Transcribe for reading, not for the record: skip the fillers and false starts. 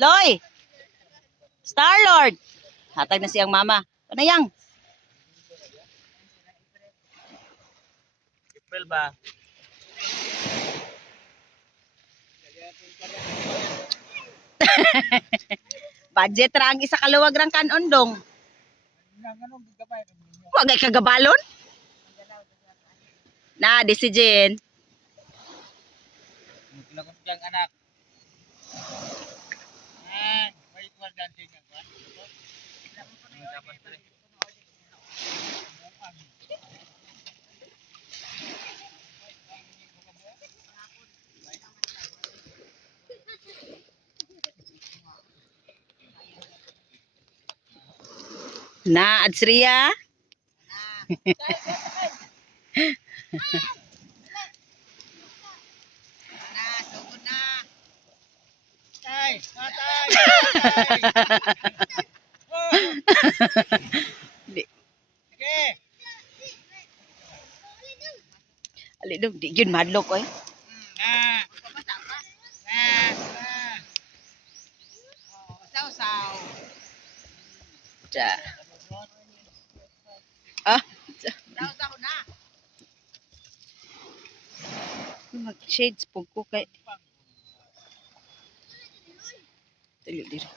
Loy! Star-Lord! Hatag na siyang mama. Panayang! April ba? Budget ra ang isa kaluwag rang kanon dong. Wagay kagabalon? Na, di si Jen. Kinakot kang anak. May ikuan dancing yan ba? Na, Adsria. Tay! Tay! Di, Sige! ali dong, di yun madlok oy. Na! Na! Saw-saw! Ja. Ah, Saw-saw na! mag-shades po ko kay. Dili, dili.